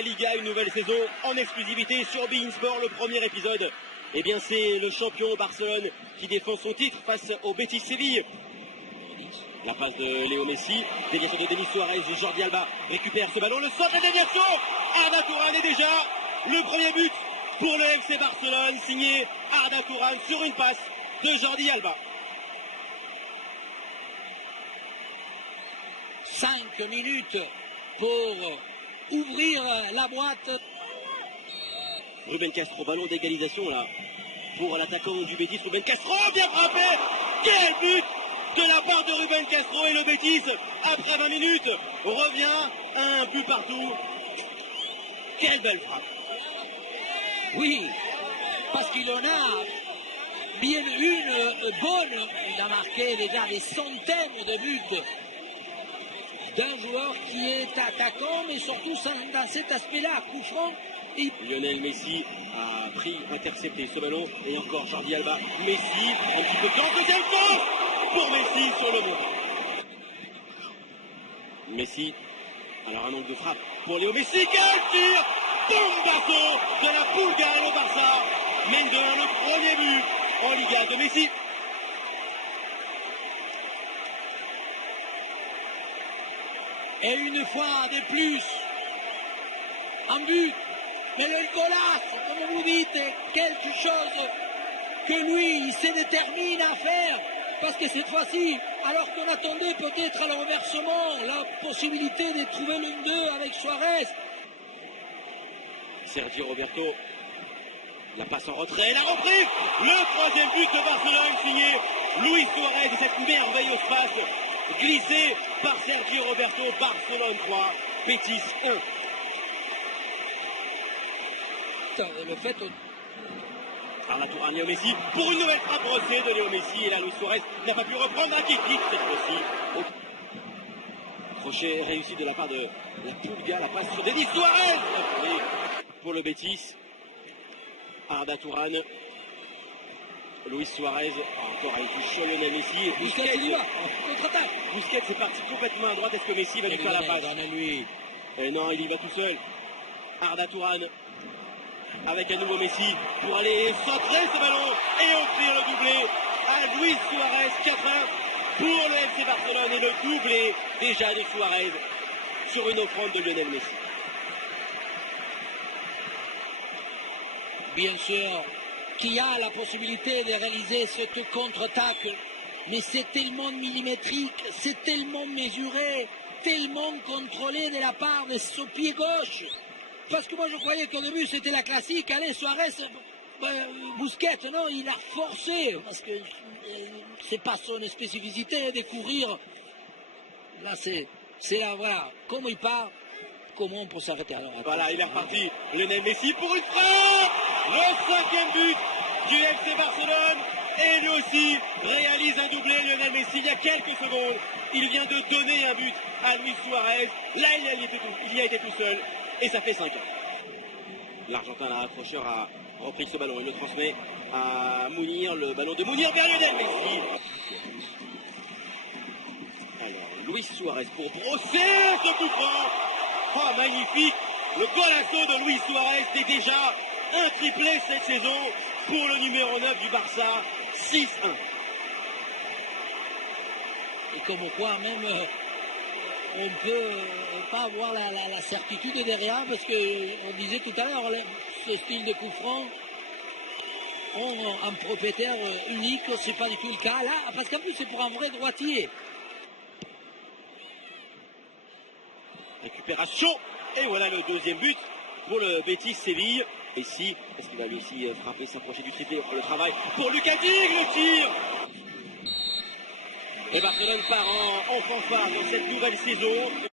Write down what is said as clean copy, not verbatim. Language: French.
la Liga, une nouvelle saison en exclusivité sur beIN Sport. Le premier épisode, eh bien c'est le champion Barcelone qui défend son titre face au Betis Séville. La passe de Léo Messi, déviation de Denis Suarez, Jordi Alba récupère ce ballon, le centre, la déviation, Arda Turan est déjà le premier but pour le FC Barcelone, signé Arda Turan sur une passe de Jordi Alba. 5 minutes pour ouvrir la boîte. Ruben Castro, ballon d'égalisation là pour l'attaquant du Betis, Ruben Castro, bien frappé, quel but de la part de Ruben Castro, et le Betis, après 20 minutes, revient à un but partout. Quelle belle frappe. Oui, parce qu'il en a bien une bonne. Il a marqué déjà des centaines de buts d'un joueur qui est attaquant, mais surtout dans cet aspect-là, coup franc. Lionel Messi a intercepté ce ballon, et encore Jordi Alba. Messi, un petit peu de temps, deuxième chance pour Messi sur le montant. Messi, alors un angle de frappe pour Léo Messi, quel tir, bombasso de la Bulgarie au Barça, mène de 1 le premier but en Liga de Messi. Et une fois de plus, un but, mais le golasse, comme vous dites, est quelque chose que lui, il se détermine à faire, parce que cette fois-ci, alors qu'on attendait peut-être à le reversement, la possibilité de trouver le 2 avec Suarez. Sergio Roberto, la passe en retrait, la reprise, le troisième but de Barcelone, signé Luis Suarez, et cette merveilleuse passe glissée par Sergio Roberto. Barcelone 3, Betis 1. Le fait... Arda Turan, Léo Messi, pour une nouvelle frappe brossée de Léo Messi, et là Luis Suarez n'a pas pu reprendre un kick cette fois-ci. Crochet réussi de la part de la Pulga, la passe sur Denis Suarez pour le Betis. Arda Turan, Luis Suarez, encore avec du chaud Lionel Messi, et Busquets, contre-attaque. Busquets est parti complètement à droite. Est-ce que Messi va lui faire la passe? Et non, il y va tout seul. Arda Turan avec un nouveau Messi pour aller centrer ce ballon et offrir le doublé à Luis Suarez. 4-1 pour le FC Barcelone, et le doublé déjà de Suarez sur une offrande de Lionel Messi. Bien sûr qu'il y a la possibilité de réaliser cette contre-attaque, mais c'est tellement millimétrique, c'est tellement mesuré, tellement contrôlé de la part de ce pied gauche. Parce que moi je croyais qu'au début c'était la classique, allez Suarez, Busquets, non, il a forcé, parce que c'est pas son spécificité de courir. Là c'est là, voilà, comment il part, comment on peut s'arrêter alors. Voilà, il est reparti, Lionel Messi pour une frappe, le 5e but du FC Barcelone, et lui aussi réalise un doublé. Lionel Messi, il y a quelques secondes, il vient de donner un but à Luis Suarez, là il y a été tout seul. Et ça fait 5 ans. L'Argentin, la accrocheur, a repris ce ballon. Il le transmet à Mounir. Le ballon de Mounir vers Lionel Messi. Alors, Luis Suarez pour brosser ce coup franc. Oh, magnifique. Le golasso de Luis Suarez. C'est déjà un triplé cette saison pour le numéro 9 du Barça. 6-1. Et comme quoi, même... on ne peut pas avoir la certitude derrière, parce qu'on disait tout à l'heure, ce style de coup franc ont un propriétaire unique, c'est pas du tout le cas là, parce qu'en plus c'est pour un vrai droitier. Récupération, et voilà le deuxième but pour le Betis Séville. Et si, est-ce qu'il va lui aussi frapper, s'approcher du triplé? Le travail pour Lucas Digne, le tir. Et Barcelone part en fanfare dans cette nouvelle saison.